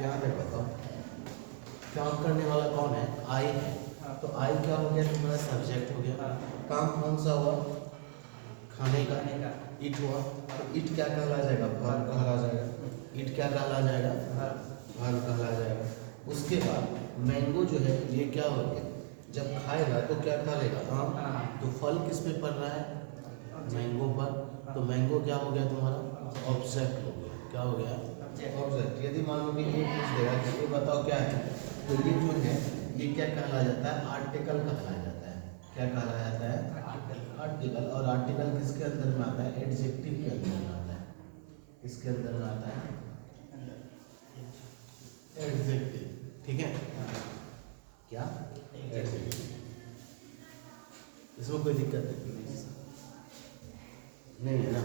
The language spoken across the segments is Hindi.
यहाँ पे बताओ काम करने वाला कौन है, आई है। तो आई क्या हो गया, तुम्हारा सब्जेक्ट हो गया। काम कौन सा हुआ, खाने का। इट हुआ, तो इट क्या कहला जाएगा, वर्ब कहला जाएगा। इट क्या कहला जाएगा, वर्ब कहला जाएगा। उसके बाद मैंगो जो है ये क्या हो गया, जब खाएगा तो क्या खा लेगा, आम। तो फल किस पे पड़ रहा है, मैंगो पर। तो मैंगो क्या हो गया तुम्हारा, ऑब्जेक्ट हो गया। क्या हो गया, ऑब्जेक्ट। यदि मान लो कि ये पूछ देगा कि ये बताओ क्या है, तो ये जो है ये क्या कहला जाता है, आर्टिकल कहला जाता है। क्या कहला जाता है, आर्टिकल। और आर्टिकल किसके अंदर में आता है, एडजेक्टिव के अंदर में आता है। किसके अंदर में आता है, एडजेक्टिव। ठीक है, क्या, एडजेक्टिव। इसमें कोई दिक्कत नहीं है ना।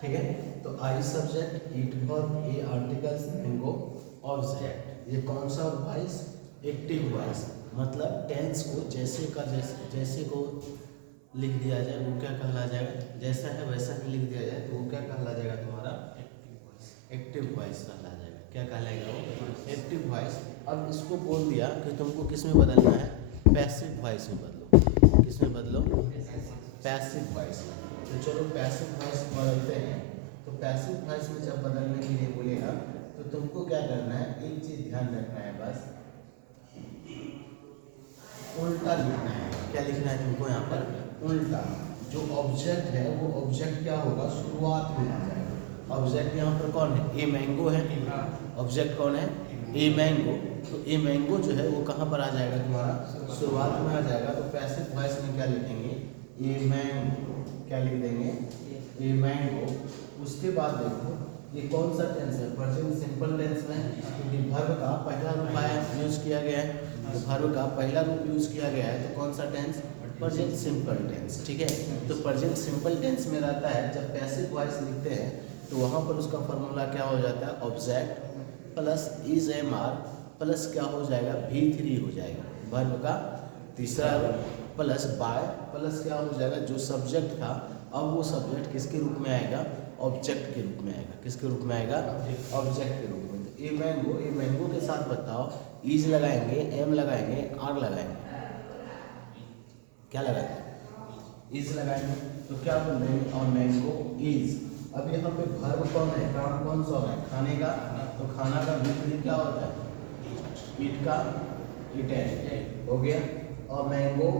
ठीक है, तो I subject, it verb, A articles, mango object. ये कौन सा वॉइस, एक्टिव वॉइस। मतलब टेंस को जैसे का जैसे को लिख दिया जाए वो क्या कहला जाएगा, जैसा है वैसा ही लिख दिया जाए तो वो क्या कहला जाएगा तुम्हारा, एक्टिव वॉइस कहला जाएगा। क्या कहलाएगा वो, एक्टिव वॉइस। अब इसको बोल दिया कि तुमको किस में बदलना है, पैसिव वॉइस में बदलो। किस में बदलो, पैसिव वॉइस। तो चलो पैसिव वॉइस बदलते हैं। तो पैसिव वॉइस में जब बदलने के लिए बोलेगा तो तुमको क्या करना है, एक चीज ध्यान रखना है, बस उल्टा लिखना है। क्या लिखना है तुमको यहाँ पर, उल्टा। जो ऑब्जेक्ट है वो ऑब्जेक्ट क्या होगा, शुरुआत में आ जाएगा। ऑब्जेक्ट यहाँ पर कौन है, ए मैंगो है। ऑब्जेक्ट कौन है, ए मैंगो। तो ए मैंगो जो है वो कहाँ पर आ जाएगा तुम्हारा, शुरुआत में आ जाएगा। तो पैसिव वॉइस में क्या लिखेंगे, ए मैंगो। क्या लिख देंगे, ए मैंगो। उसके बाद देखो ये कौन सा टेंस है, प्रेजेंट सिंपल टेंस में, क्योंकि वर्ब का पहला रूप यूज किया गया है। तो वर्ब का पहला रूप यूज किया गया है तो कौन सा टेंस, प्रेजेंट सिंपल टेंस। ठीक है, तो प्रेजेंट सिंपल टेंस में रहता है जब पैसिव वॉइस लिखते हैं तो वहाँ पर उसका फॉर्मूला क्या हो जाता है, object plus is am are plus क्या हो जाएगा, V3 हो जाएगा। वर्ब का तीसरा रूप प्लस बाय प्लस क्या हो जाएगा, जो सब्जेक्ट था अब वो सब्जेक्ट किसके रूप में आएगा, ऑब्जेक्ट के रूप में आएगा। किसके रूप में आएगा, ऑब्जेक्ट के रूप में। तो ए मैंगो, ए मैंगो के साथ बताओ, इज लगाएंगे, एम लगाएंगे, आर लगाएंगे। क्या लगाएंगे, इज लगाएंगे। तो क्या बोल रहे हैं, और मैंगो इज। अब यहाँ पे वर्ब कौन है, काम कौन सा है, खाने का। तो खाना का विपरीत क्या होता है, ईट का, इटेन हो गया। और मैंगो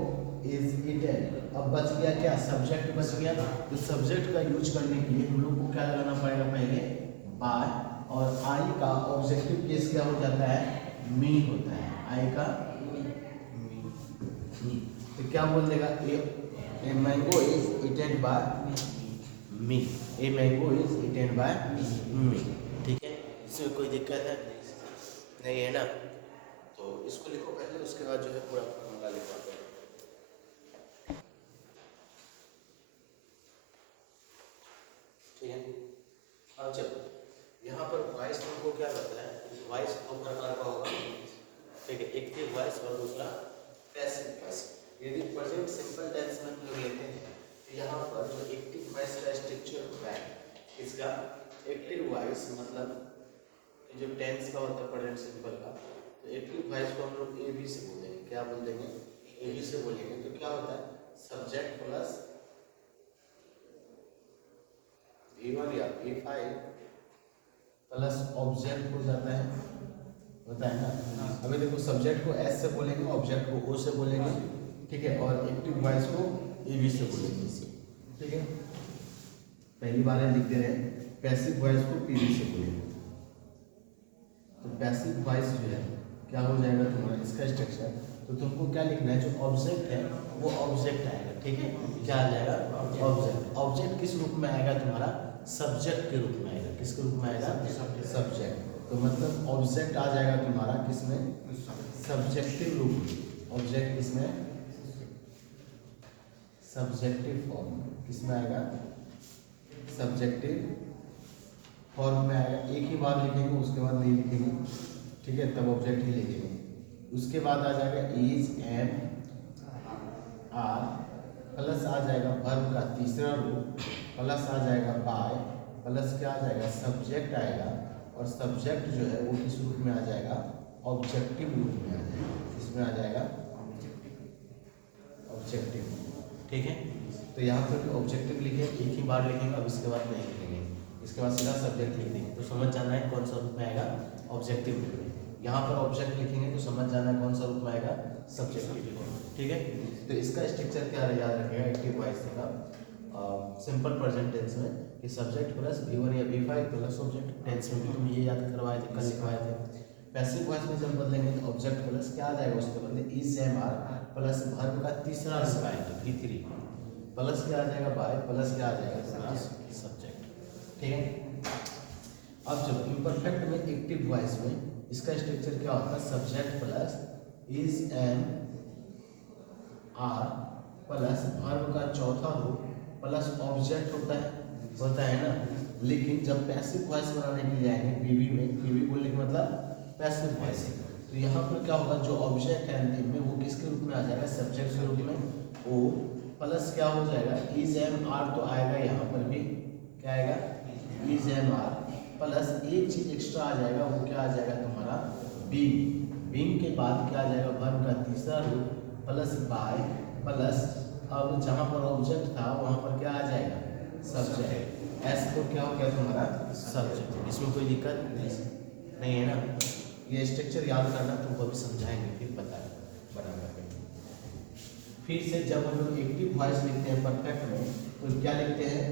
इज इटेन। अब बच गया क्या, सब्जेक्ट बच गया। तो सब्जेक्ट का यूज करने के लिए हम लोग को क्या लगाना पड़ेगा, पहले बाय। और आई का ऑब्जेक्टिव केस क्या हो जाता है, मी होता है। आई का मी। तो क्या बोल देगा, a mango is eaten by me. A mango is eaten by me. ठीक है, इसमें कोई दिक्कत है नहीं है ना। तो इसको लिखो पहले, उसके बाद जो है पूरा फॉर्मूला लिखवाते हैं। ठीक है, अब चलो यहाँ पर वॉइस तुमको क्या बताया, वॉइस दो प्रकार का होगा। ठीक है, एक्टिव वॉइस और दूसरा पैसिव वॉइस। यदि प्रेजेंट सिंपल टेंस में हम लोग लेते हैं तो यहाँ पर जो एक्टिव वॉइस का स्ट्रक्चर होता है, इसका एक्टिव वॉइस मतलब जो टेंस का होता है प्रेजेंट सिंपल का, तो एक्टिव वॉइस को हम लोग ए बी से बोलेंगे। क्या बोल देंगे, ए बी से बोलेंगे। तो क्या होता है, सब्जेक्ट प्लस A1 या A5 प्लस ऑब्जेक्ट हो जाता है, होता है ना। अभी देखो सब्जेक्ट को एस से बोलेंगे, ऑब्जेक्ट को ओ से बोलेंगे। ठीक है, और एक्टिव वॉइस को ए बी से बोलेंगे। ठीक है, पहली बार लिख दे रहे हैं, पैसिव वॉइस को पी बी से बोलेंगे। तो पैसिव वॉइस जो है क्या हो जाएगा तुम्हारा, इसका स्ट्रक्चर। तो तुमको क्या लिखना है, जो ऑब्जेक्ट है वो ऑब्जेक्ट आएगा। ठीक है, क्या आ जाएगा, ऑब्जेक्ट। ऑब्जेक्ट किस रूप में आएगा तुम्हारा, सब्जेक्ट के रूप में आएगा। किसके रूप में आएगा, सब्जेक्ट। तो मतलब ऑब्जेक्ट आ जाएगा तुम्हारा किसमें, सब्जेक्टिव रूप में। ऑब्जेक्ट किसमें, सब्जेक्टिव फॉर्म। किसमें आएगा, सब्जेक्टिव फॉर्म में आएगा। एक ही बार लिखेंगे, उसके बाद नहीं लिखेंगे। ठीक है, तब ऑब्जेक्ट ही लिखेंगे। उसके बाद आ जाएगा इज एम आर प्लस आ जाएगा वर्ब का तीसरा रूप प्लस आ जाएगा बाय प्लस क्या आ जाएगा, सब्जेक्ट आएगा। और सब्जेक्ट जो है वो किस रूप में आ जाएगा, ऑब्जेक्टिव रूप में आ जाएगा। इसमें आ जाएगा ऑब्जेक्टिव, ठीक है। तो यहाँ पर ऑब्जेक्टिव लिखे, एक ही बार लिखेंगे, अब इसके बाद नहीं लिखेंगे, इसके बाद सीधा सब्जेक्ट लिख देंगे। तो समझ जाना है कौन सा रूप में आएगा, ऑब्जेक्टिव रूप में। यहाँ पर ऑब्जेक्ट लिखेंगे तो समझ जाना है कौन सा रूप में आएगा, सब्जेक्टिव, ठीक है। तो इसका स्ट्रक्चर क्या याद रखेगा एक्टिव वॉइस का, सिंपल प्रेजेंट टेंस में कि सब्जेक्ट प्लस V1 या V5 प्लस ऑब्जेक्ट। टेंस में भी तुम ये याद करवाए थे, कल लिखवाए थे। पैसिव वॉइस में जब बदलेंगे तो ऑब्जेक्ट प्लस क्या आ जाएगा, उसके बदले is am are plus verb का तीसरा रूप आएगा V3 प्लस क्या आ जाएगा बाय प्लस क्या आ जाएगा सब्जेक्ट, ठीक है। अब चलो इम्परफेक्ट में एक्टिव वॉइस में इसका स्ट्रक्चर क्या होता है, subject plus is am are plus verb का चौथा रूप प्लस ऑब्जेक्ट होता है ना। लेकिन जब पैसिव वॉइस बनाने के लिए आएंगे पीवी में, पीवी बोलने का मतलब पैसिव वॉइस, तो यहाँ पर क्या होगा, जो ऑब्जेक्ट है अंतिम में वो किसके रूप में आ जाएगा, सब्जेक्ट के रूप में। ओ प्लस क्या हो जाएगा, इज एम आर तो आएगा, यहाँ पर भी क्या आएगा, इज एम आर प्लस एक चीज एक्स्ट्रा आ जाएगा, वो क्या आ जाएगा तुम्हारा बीइंग। बीइंग के बाद क्या आ जाएगा, वर्ब का तीसरा रूप प्लस बाय प्लस, अब जहाँ पर ऑब्जेक्ट था वहाँ पर क्या आ जाएगा, सब्जेक्ट। एस तो क्या हो गया तुम्हारा सब्जेक्ट। इसमें कोई दिक्कत नहीं है ना। ये स्ट्रक्चर याद करना, तुमको भी समझाएंगे फिर बता बना करके। फिर से जब हम लोग एक्टिव वॉइस लिखते हैं परफेक्ट में तो क्या लिखते हैं,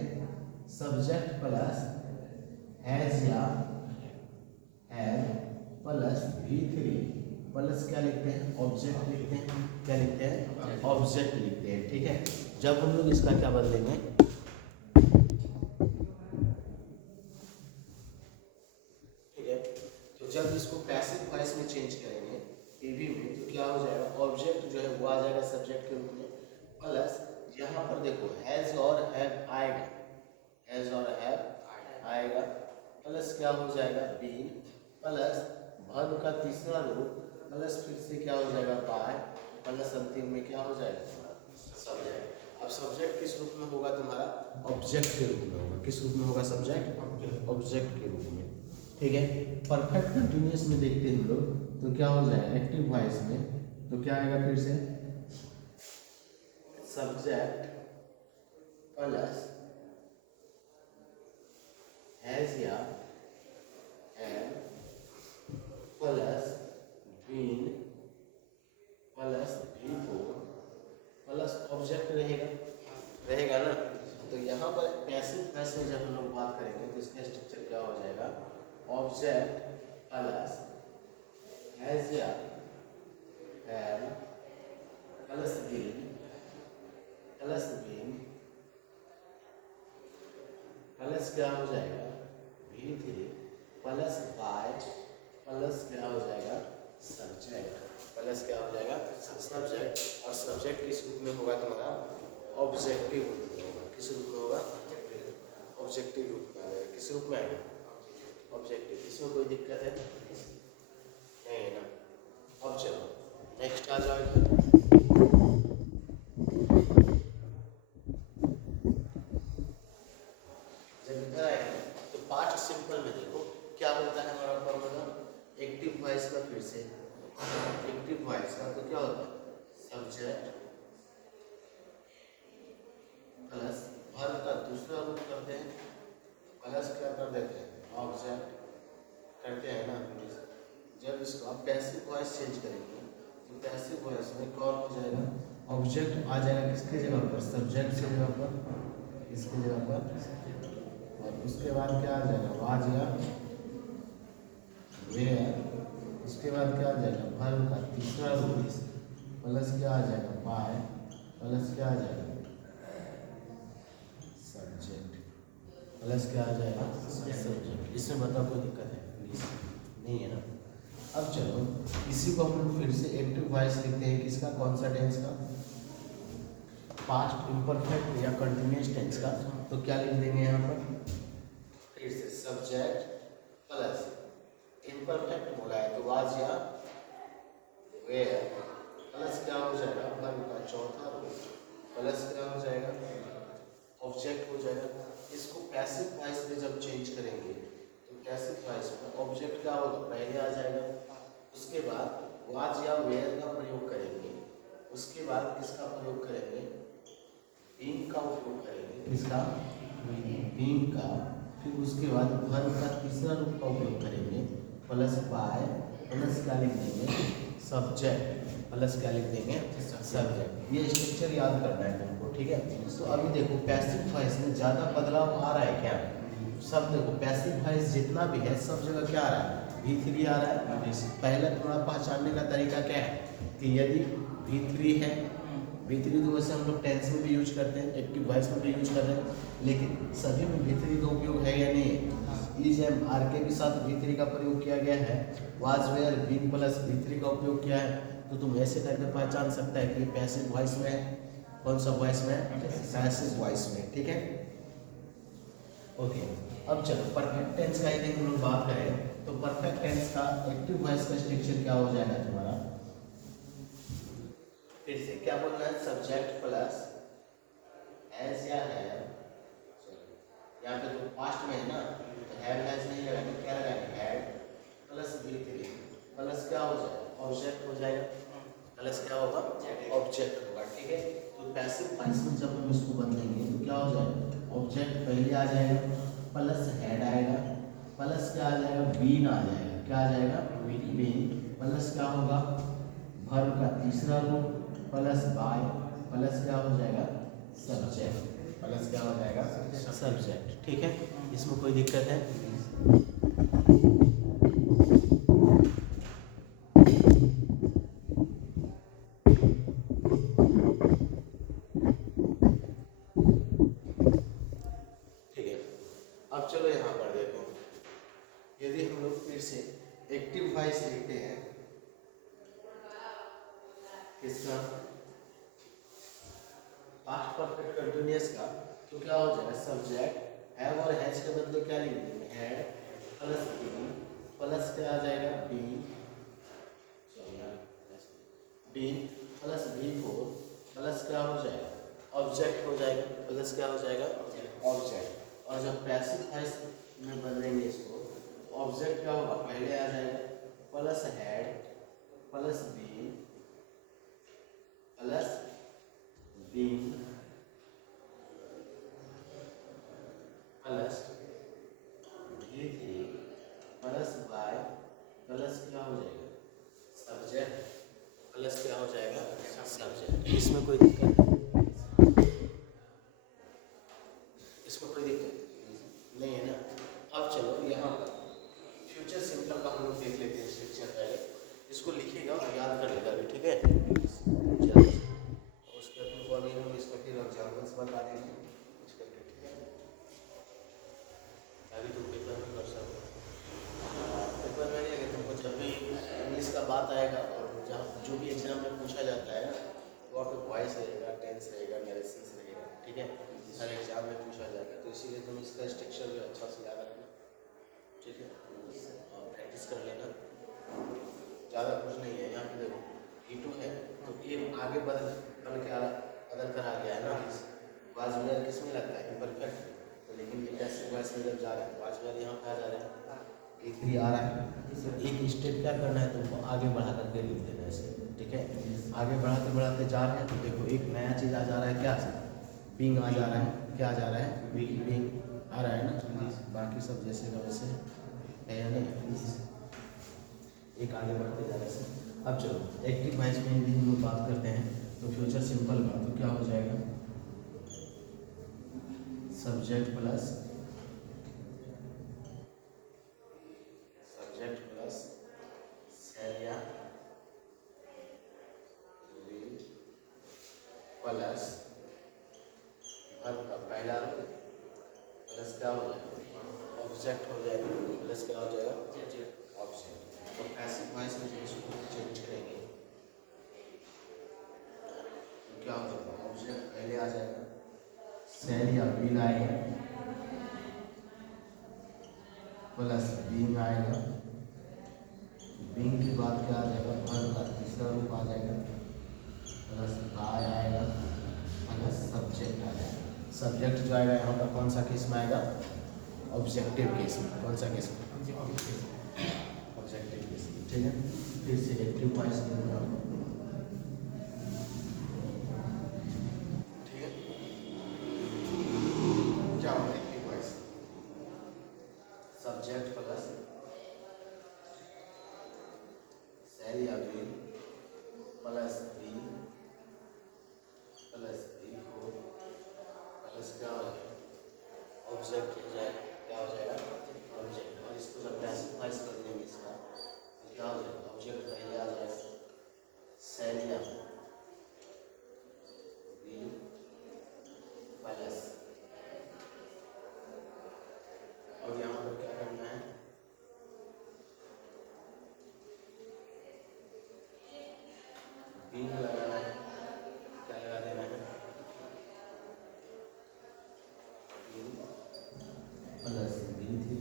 सब्जेक्ट प्लस हैज या हैव प्लस V3 प्लस क्या लिखते हैं, ऑब्जेक्ट लिखते हैं। क्या लिखते हैं, ऑब्जेक्ट लिखते हैं, ठीक है। जब हम लोग इसका क्या बदलेंगे, ठीक है, तो जब इसको पैसिव वॉइस में चेंज करेंगे पीवी में तो क्या हो जाएगा, ऑब्जेक्ट जो है वो आ जाएगा सब्जेक्ट के रूप में प्लस यहाँ पर देखो हैज और हैव आएगा, हैज और हैव आएगा प्लस क्या हो जाएगा बीइंग प्लस वर्ब का तीसरा रूप प्लस फिर से क्या हो जाएगा बाय प्लस अंतिम में क्या हो जाएगा सब्जेक्ट। अब सब्जेक्ट किस रूप में होगा तुम्हारा, ऑब्जेक्ट के रूप में होगा। किस रूप में होगा सब्जेक्ट, ऑब्जेक्ट के रूप में, ठीक है। परफेक्ट कंटिन्यूअस में देखते हैं हम लोग तो क्या हो जाएगा, एक्टिव वॉइस में तो क्या आएगा, फिर से सब्जेक्ट प्लस हैज या have plus been plus V4 plus object रहेगा ना। तो यहाँ पर पैसिव वॉइस में जब हम लोग बात करेंगे तो इसका स्ट्रक्चर क्या हो जाएगा, ऑब्जेक्ट प्लस हैज या हैव प्लस बीन प्लस क्या हो जाएगा V3 प्लस बाय प्लस क्या हो जाएगा सब्जेक्ट, प्लस क्या हो जाएगा सब्जेक्ट। और सब्जेक्ट किस रूप में होगा तुम्हारा, ऑब्जेक्टिव रूप में होगा। किस रूप में होगा, ऑब्जेक्टिव रूप में आएगा। किस रूप में आएगा, ऑब्जेक्टिव। इसमें कोई दिक्कत है नहीं है ना। अब चलो नेक्स्ट आ जाओ। तो पास्ट सिंपल में देखो क्या होता है हमारा फॉर्मूला एक्टिव वॉइस का, फिर से एक्टिव वॉइस का तो क्या होता है, सब्जेक्ट प्लस वर्ब का दूसरा रूप करते हैं प्लस क्या कर देते हैं ऑब्जेक्ट करते हैं ना। जब इसको आप पैसिव वॉइस चेंज करेंगे तो पैसिव वॉइस में कौन हो जाएगा, ऑब्जेक्ट आ जाएगा किसके जगह पर, सब्जेक्ट की जगह पर, इसकी जगह पर। और उसके बाद क्या आ जाएगा, वाज या वेयर। उसके बाद क्या आ जाएगा, वर्ब का तीसरा रूप प्लस क्या आ जाएगा बाय प्लस क्या आ जाएगा सब्जेक्ट प्लस क्या आ जाएगा सब्जेक्ट। इसमें मतलब कोई दिक्कत है नहीं है ना। अब चलो इसी को हम लोग फिर से एक्टिव वॉइस लिखते हैं, किसका, कौन सा टेंस का, पास्ट इम्परफेक्ट या कंटिन्यूअस टेंस का। तो क्या लिख देंगे यहाँ पर, फिर से सब्जेक्ट प्लस इम्परफेक्ट बोला है तो वाज या वेयर प्लस क्या हो जाएगा वर्ब का चौथा रूप प्लस क्या हो जाएगा ऑब्जेक्ट हो जाएगा। इसको पैसिव वॉइस में जब चेंज करेंगे तो पैसिव वॉइस में वाज या वेयर का प्रयोग करेंगे, उसके बाद किसका प्रयोग करेंगे, बीइंग का उपयोग करेंगे, किसका, बीइंग का, फिर उसके बाद वर्ब का तीसरा रूप का उपयोग करेंगे, प्लस बाय, प्लस क्या लिख देंगे, सब्जेक्ट, प्लस क्या लिख देंगे, सब्जेक्ट। ये स्ट्रक्चर याद करना है तुमको, ठीक है। तो अभी देखो पैसिव वॉइस में ज़्यादा बदलाव आ रहा है क्या, सब देखो पैसिव वॉइस जितना भी है सब जगह क्या आ रहा है, V3 आ रहा है। पहला थोड़ा पहचानने का तरीका क्या है कि यदि V3 है, V3 तो वैसे हम लोग टेंस में भी यूज करते हैं, एक्टिव वॉइस में भी यूज कर रहे हैं, लेकिन सभी में V3 का उपयोग है या नहीं है। इज एम आर के के साथ V3 का प्रयोग किया गया है, was where being plus V3 का उपयोग किया है, तो तुम ऐसे करके पहचान सकता है कि पैसिव वॉइस में है, कौन सा वॉइस में, पैसिव वॉइस में, ठीक है। ओके, अब चलो परफेक्ट टेंस का यदि हम लोग बात करें तो परफेक्ट टेंस का एक्टिव वॉइस का स्ट्रक्चर क्या हो जाएगा तुम्हारा, फिर से क्या बोलना है, सब्जेक्ट प्लस एज या हैव, यहाँ पे तो पास्ट में है ना, तो हैव हैज नहीं लगाएंगे, क्या लगाएंगे, हैड प्लस V3 प्लस क्या हो जाएगा, ऑब्जेक्ट हो जाएगा, प्लस क्या होगा, ऑब्जेक्ट होगा, ठीक है। तो पैसिव वॉइस में जब हम इसको बदलेंगे तो क्या हो जाएगा, ऑब्जेक्ट पहले आ जाएगा, प्लस हेड आएगा, प्लस क्या आ जाएगा, बीन आ जाएगा, क्या आ जाएगा, बीन, प्लस क्या होगा, वर्ब का तीसरा रूप, प्लस बाय, प्लस क्या हो जाएगा, सब्जेक्ट, प्लस क्या हो जाएगा, सब्जेक्ट, ठीक है। इसमें कोई दिक्कत है, ठीक है। अब चलो यहाँ पर देखो, यदि हम लोग फिर से एक्टिव वॉइस लिखते हैं किसका, पास्ट परफेक्ट कंटीन्यूअस का, तो क्या हो जाएगा, सब्जेक्ट हैव और हैज के बदले क्या लिख देंगे, हैड प्लस बी, प्लस क्या आ जाएगा, B, B plus B4 plus क्या हो जाएगा, ऑब्जेक्ट हो जाएगा, प्लस क्या हो जाएगा, ऑब्जेक्ट। और जब पैसिव वॉइस में बदलेंगे इसको, ऑब्जेक्ट क्या होगा, पहले आ जाएगा, plus had plus be plus be plus V3 plus by plus क्या हो जाएगा, सब्जेक्ट, प्लस क्या हो जाएगा, सब्जेक्ट। इसमें कोई दिक्कत इसमें कोई दिक्कत नहीं है ना। अब चलो यहाँ पर फ्यूचर सिंपल का हम लोग देख लेते हैं स्ट्रक्चर पहले, इसको लिखिएगा और याद कर लेगा अभी, ठीक है। चलो उसके अपने को अभी हम इसका फिर एग्जाम्पल्स बता देंगे, ठीक है। अभी तो पेपर में कर सकते, पेपर में नहीं लगे तुमको, जब भी इंग्लिश का बात आएगा और जहाँ जो भी एग्जाम में पूछा जाता है ना, वहाँ पे वॉइस रहेगा, टेंस रहेगा, नरेशंस रहेगा, ठीक है। हर एग्जाम में पूछा जाएगा, तो इसीलिए तुम इसका स्ट्रक्चर भी अच्छा से याद रखना, ठीक है, और प्रैक्टिस कर लेना। ज़्यादा कुछ नहीं है, यहाँ पे देखो E2 है तो ये आगे बदल कर आ गया है ना, वाज वेयर किस में लगता है, इम्परफेक्ट, तो लेकिन ये पैसिव वॉइस में जब जा रहा है, वाज वेयर यहाँ पे आ जा रहा है, E3 आ रहा है, एक स्टेप क्या करना है तुमको, आगे बढ़ा करके लिख देना ऐसे, ठीक है। आगे बढ़ाते बढ़ाते जा रहे हैं तो देखो एक नया चीज़ आ जा रहा है, क्या बीइंग आ जा रहा है, क्या आ जा रहा है, बीइंग आ रहा है ना, बाकी सब जैसे का वैसे है या नहीं, एक आगे बढ़ते जा रहे हैं। अब चलो एक्टिव वॉइस में यदि हम लोग बात करते हैं तो फ्यूचर सिंपल का तो क्या हो जाएगा, सब्जेक्ट प्लस या प्लस वर्ब का पहला रूप प्लस क्या हो जाएगा, ऑब्जेक्ट हो जाएगा, प्लस क्या हो जाएगा, ऑब्जेक्ट। तो पैसिव वॉइस में इसको चेंज करेंगे तो क्या हो जाएगा, ऑब्जेक्ट पहले आ जाएगा, सेल या बिल आएगा, प्लस बीइंग आएगा, बीइंग के बाद क्या आ जाएगा, वर्ब का तीसरा रूप आ जाएगा, प्लस बाय आएगा, प्लस सब्जेक्ट आ जाएगा। सब्जेक्ट जो आएगा यहाँ पर कौन सा केस में आएगा, ऑब्जेक्टिव केस में, कौन सा केस में, ऑब्जेक्टिव केस में, ठीक है। फिर से एक्टिव वॉइस दूंगा, ठीक है। क्या होगा active voice? Subject plus shall या ग्रीन प्लस बी को प्लस क्या हो जाएगा? ऑब्जेक्ट हो जाएगा। क्या हो जाएगा? ऑब्जेक्ट। और इसको जब क्लासिफाइज कर देंगे इसका तो क्या हो जाएगा? ऑब्जेक्ट पहले आ जाएगा शैल या ग्रीन प्लस, और यहाँ पर क्या करना है? बीन लगाना है। क्या लगा देना है? Been plus B3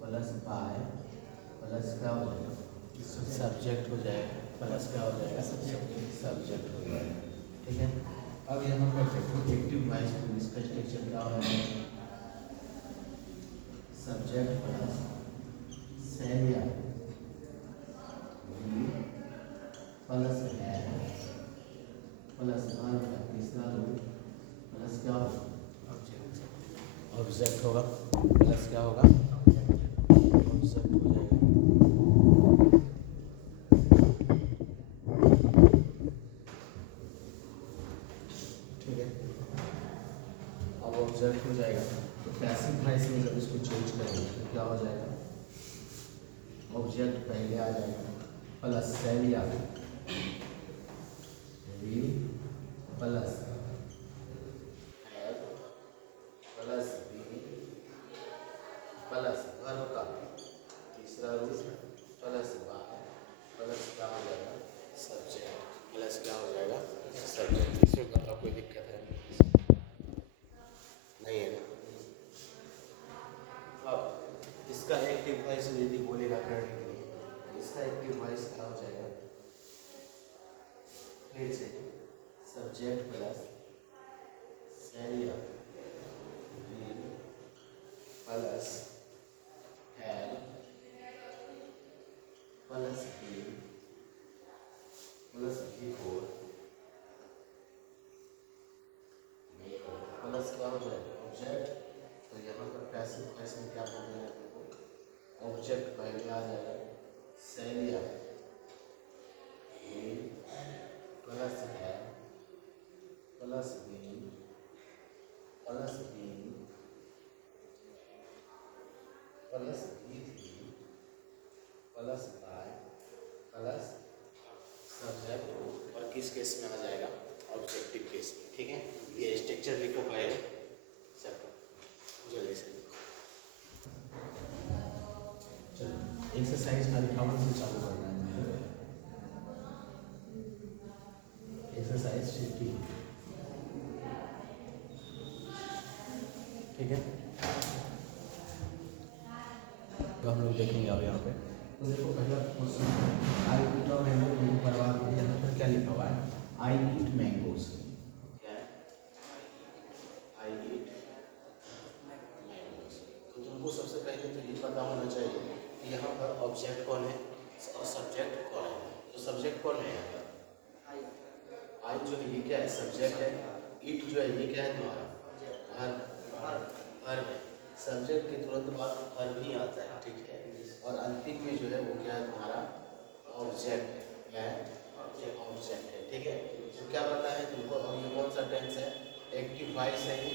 plus by plus क्या हो जाएगा? सब्जेक्ट हो जाएगा। प्लस क्या हो जाएगा? सब्जेक्ट हो जाएगा, ठीक है। अब यहाँ पर देखो एक्टिव वॉइस में इसका स्ट्रक्चर क्या हो जाएगा? सब्जेक्ट प्लस शैल या प्लस है प्लस आर का तीसरा रूप प्लस क्या होगा? ऑब्जेक्ट होगा। प्लस क्या होगा? ऑब्जेक्ट हो जाएगा, ठीक है। अब ऑब्जेक्ट हो जाएगा तो पैसिव वॉइस में जब इसको चेंज करेंगे तो क्या हो जाएगा? ऑब्जेक्ट पहले आ जाएगा प्लस शैल या will plus have plus be plus verb का तीसरा रूप प्लस बाय प्लस क्या हो जाएगा? सब्जेक्ट। प्लस क्या हो जाएगा? सब्जेक्ट। इसमें बताओ कोई दिक्कत है? नहीं है ना? अब इसका एक्टिव वॉइस यदि बोलेगा करने के लिए, इसका एक्टिव वॉइस क्या हो जाएगा? फिर से सब्जेक्ट प्लस शैल या green plus have plus be plus B4 plus क्या हो जाएगा? ऑब्जेक्ट। तो यहाँ पर पैसिव वॉइस में क्या बोल देना है? ऑब्जेक्ट पहले आ जाएगा शैल या green plus have plus be plus be plus B3 plus by plus subject. और किस केस में आ जाएगा? ऑब्जेक्टिव केस में, ठीक है। ये स्ट्रक्चर लिखो पहले सब जल्दी से। चलो एक्सरसाइज का 58 से चालू करना है। एक्सरसाइज 50, ठीक है। तो हम लोग देखेंगे अब यहाँ पे, तो देखो पहला question, I eat a mango, mango बर्बाद है। यहाँ पर क्या लिखा हुआ है? आई ईट मैंगोज। क्या है? आई ईट मैंगोज। तो तुमको सबसे पहले तो ये पता होना चाहिए कि यहाँ पर ऑब्जेक्ट कौन है और सब्जेक्ट कौन है। तो सब्जेक्ट कौन है यहाँ पर? आई जो है ये क्या है? सब्जेक्ट है। ईट जो है ये क्या है तुम्हारा? वर्ब है। सब्जेक्ट के तुरंत बाद वर्ब ही आता है, ठीक है। और अंतिम में जो है वो क्या है तुम्हारा? ऑब्जेक्ट है। क्या है? ऑब्जेक्ट है, ठीक है। तो क्या पता है तुमको? अब ये कौन सा टेंस है? एक्टिव वॉइस है ये,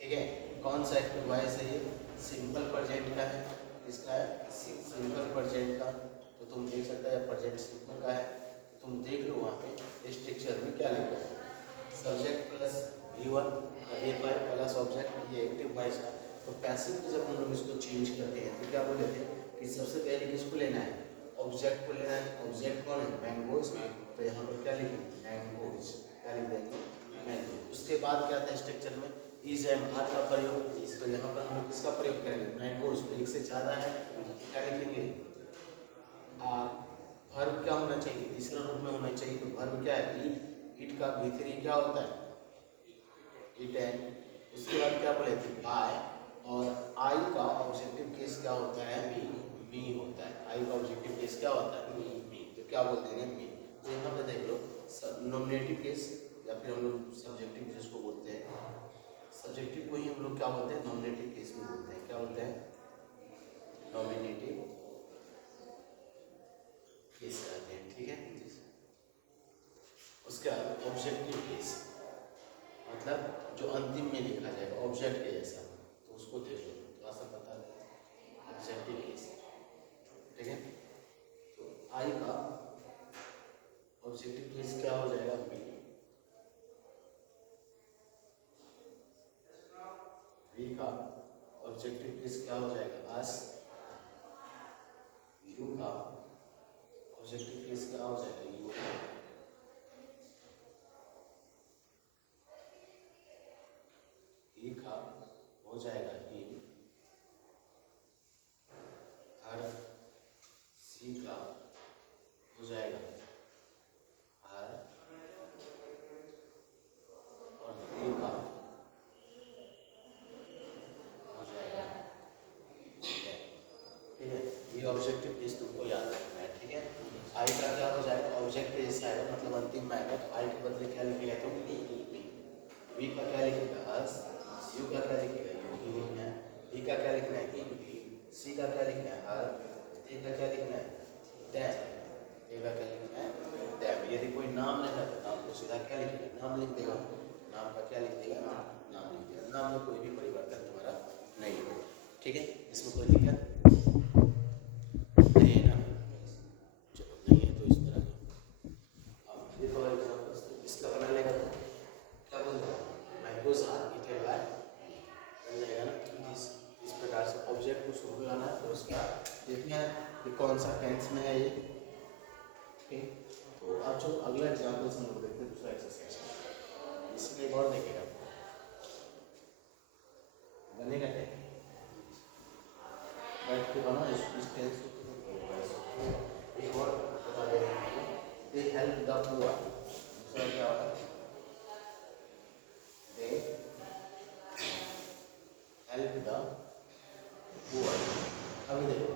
ठीक है। कौन सा एक्टिव वॉइस है ये? सिंपल प्रेजेंट का है। किसका है? सिंपल प्रेजेंट का। तो तुम देख सकते हैं प्रेजेंट सिंपल का है। तो तुम देख लो वहाँ पे स्ट्रक्चर में क्या लिखा है? Subject plus V1 plus object, ये एक्टिव वॉइस का। तो पैसिव में जब हम लोग इसको चेंज करते हैं तो क्या बोले थे कि सबसे पहले किसको लेना है? ऑब्जेक्ट को लेना है। ऑब्जेक्ट कौन है? मैंगोज। तो यहाँ पर क्या लिखेंगे? मैंगोज। क्या लिख देंगे? मैंगो। उसके बाद क्या था स्ट्रक्चर में? इज एम आर का प्रयोग। तो यहाँ पर हम लोग किसका प्रयोग करेंगे? मैंगोज। तो एक से ज़्यादा है, क्या लिखेंगे? आर। वर्ब क्या होना चाहिए? तीसरा रूप में होना चाहिए। तो वर्ब क्या है? ईट। ईट का V3 क्या होता है? ईट है। उसके बाद क्या बोले थे? बाय। और आई का ऑब्जेक्टिव केस क्या होता है? मी होता है। आई का ऑब्जेक्टिव केस क्या होता है? नॉमिनेटिव केस या फिर हम लोग सब्जेक्टिव जिसको बोलते हैं, सब्जेक्टिव को ही हम लोग क्या बोलते हैं, नॉमिनेटिव केस में बोलते हैं। क्या बोलते हैं? नॉमिनेटिव केस कहते हैं, ठीक है। उसके बाद ऑब्जेक्टिव केस, मतलब जो अंतिम में लिखा जाएगा ऑब्जेक्ट के जैसा, तो उसको देख लो थोड़ा सा पता है, ऑब्जेक्टिव केस, ठीक है। तो आई का ऑब्जेक्टिव केस क्या हो जाएगा? बी का ऑब्जेक्टिव केस क्या हो जाएगा? आस। यू का ऑब्जेक्टिव केस क्या हो जाएगा? यू। ई का हो जाएगा ई। और सी का हो जाएगा आर। और डी का हो जाएगा, ठीक है। ये ऑब्जेक्टिव केस तुमको याद रखना है, ठीक है। आई का क्या हो जाएगा? ऑब्जेक्ट के जैसा आएगा, मतलब अंतिम में आएगा, तो आई के बदले क्या लिखेगा तुम? बी का क्या लिखेगा? अस। यू का क्या लिखेगा? यू ही लिखना है। डी का क्या लिखना है? इन। सी का क्या लिखना है? हर। ए का क्या लिखना है? डैम। ए का क्या लिखना है? डैम। यदि कोई नाम लेना तो नाम को सीधा क्या लिखेगा? नाम लिख देगा। नाम का क्या लिख देगा? नाम लिख देगा। नाम में कोई भी परिवर्तन तुम्हारा नहीं होगा, ठीक है। इसमें कोई दिक्कत नहीं है ना? चलो नहीं है तो इस तरह का अब देखो एग्जाम्पल इसका बना लेगा तो क्या बोलते हैं? मैंगोज आर ईटेबल बन जाएगा ना। इस प्रकार से ऑब्जेक्ट को शुरू लाना है, तो उसका देखना है कि कौन सा टेंस में है ये, ठीक। तो आप जो अगला एग्जाम्पल हम लोग देखते हैं, दूसरा एक्सरसाइज, इसमें एक और देखेगा बनेगा क्या, बैठ के बना इस टेंस को। एक और बता दे रहे हैं, दे हेल्प द पुअर, दूसरा क्या होगा? They help the poor. अभी देखो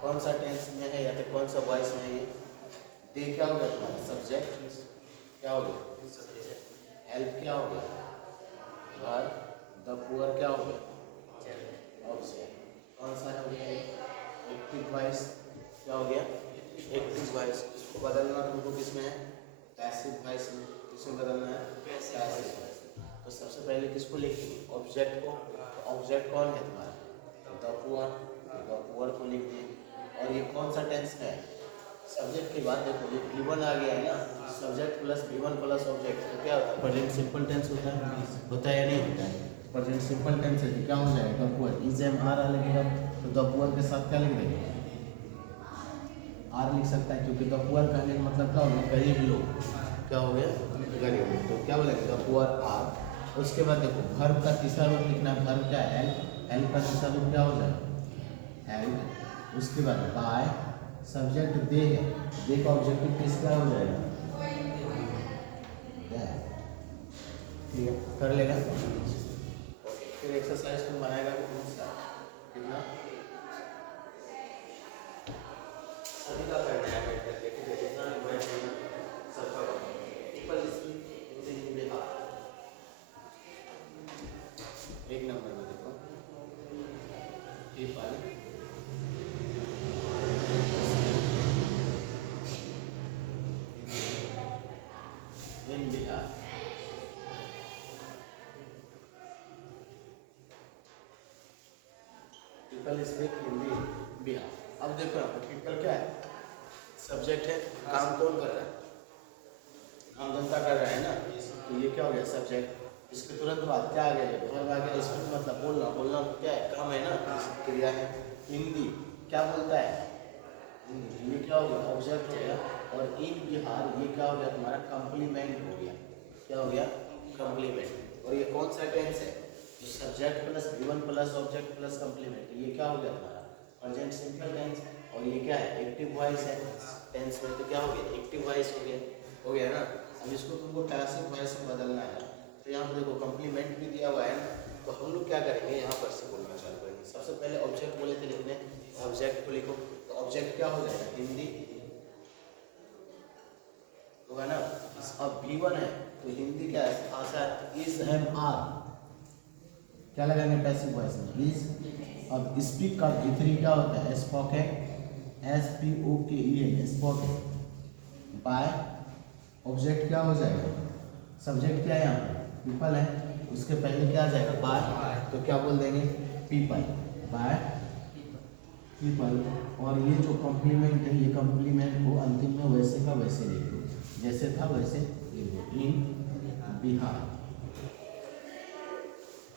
कौन सा टेंस में है या फिर कौन सा वॉइस में है ये? दे क्या हो गया तुम्हारा? सब्जेक्ट क्या हो गया? हेल्प क्या हो गया? और द पुअर क्या हो गया? ऑब्जेक्ट। कौन सा है हो गया? एक्टिव वॉइस क्या हो गया? Active voice. इसको बदलना तुमको किसमें है? पैसिव वॉइस में। किसमें बदलना है? Passive voice. तो सबसे पहले किसको लिखेंगे? ऑब्जेक्ट को। ऑब्जेक्ट कौन है तुम्हारा? The poor. द पुअर को लिख दिए। और ये कौन सा टेंस में है? सब्जेक्ट के बाद देखो ये V1 आ गया है ना, subject plus V1 plus object, तो क्या होता है? प्रेजेंट सिंपल टेंस होता है या नहीं होता है? प्रेजेंट सिंपल टेंस है तो क्या हो जाएगा? The poor. Is am are आ लगेगा, तो द पुअर के साथ क्या लिख देंगे? आर लिख सकता है, क्योंकि द पुअर कहने का मतलब क्या हो गया? गरीब लोग। क्या हो गया? गरीब लोग। तो क्या बोलेंगे? The poor are. उसके बाद देखो वर्ब का तीसरा रूप लिखना है। वर्ब क्या है? हेल्प का तीसरा रूप क्या हो जाएगा? हेल्प। उसके बाद बाय, सब्जेक्ट दे है, दे का ऑब्जेक्टिव केस क्या हो जाएगा? ठीक है, कर लेगा। ओके, फिर एक्सरसाइज तुम बनाएगा कौन सा? कितना? सभी का करना है बैठ करके, ठीक है। जितना भी बैठ सबका पीपल स्पीक इन बिहार। एक नंबर में देखो, people in Bihar. People speak Hindi Bihar. अब देखो यहाँ पर पीपल क्या है? सब्जेक्ट है। काम कौन कर रहा है? काम जनता कर रहा है ना, तो ये क्या हो गया? सब्जेक्ट। इसके तुरंत बाद क्या आ गया? वर्ब आ गया। स्पीक मतलब बोलना। बोलना क्या है? काम है ना, क्रिया है। हिंदी क्या बोलता है? हिंदी। ये क्या हो गया? ऑब्जेक्ट हो गया। और इन बिहार ये क्या हो गया? तुम्हारा कॉम्प्लीमेंट हो गया। क्या हो गया? कॉम्प्लीमेंट। और ये कौन सा टेंस है? जो subject plus V1 plus object plus complement, ये क्या हो गया तुम्हारा? Present simple tense. और ये क्या है? एक्टिव वॉइस है टेंस में, तो क्या हो गया? एक्टिव वॉइस हो गया। हो गया ना। अब इसको तुमको पैसिव वॉइस में बदलना है, तो यहाँ पर देखो कॉम्प्लीमेंट भी दिया हुआ है ना, तो हम लोग क्या करेंगे? यहाँ पर से बोलना चालू करेंगे। सबसे पहले ऑब्जेक्ट बोले थे लिखने, ऑब्जेक्ट को लिखो। तो ऑब्जेक्ट क्या हो जाएगा? हिंदी। होगा ना। अब V1 है तो हिंदी क्या है आशा इज एम आर, क्या लगाएंगे पैसिव वॉइस में इज। अब स्पीक का V3 क्या होता है spoken, SPOKEN spoken. By object क्या हो जाएगा, सब्जेक्ट क्या है यहाँ पर पीपल है, उसके पहले क्या आ जाएगा बाय, तो क्या बोल देंगे पीपल, बाय पीपल। और ये जो कॉम्प्लीमेंट है ये कॉम्प्लीमेंट को अंतिम में वैसे का वैसे लिख दो, जैसे था वैसे लिख दो, इन बिहार।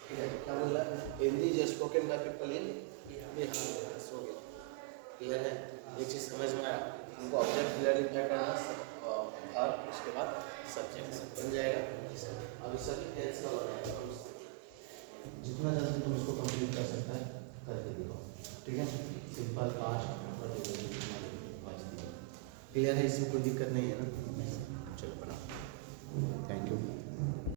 ठीक है, क्या बोल रहा है हिंदी जो spoken by people in Bihar, हो गया क्लियर है। ये चीज़ समझ में आया, हमको ऑब्जेक्ट क्लियरिफाई करना और उसके बाद सब्जेक्ट बन जाएगा। अभी सभी टेंस का बनाएगा, जितना जल्दी तुम उसको कंप्लीट कर सकता है करके दिखाओ, ठीक है। सिंपल फास्ट क्लियर है, इसमें कोई दिक्कत नहीं है ना, चलो बनाओ।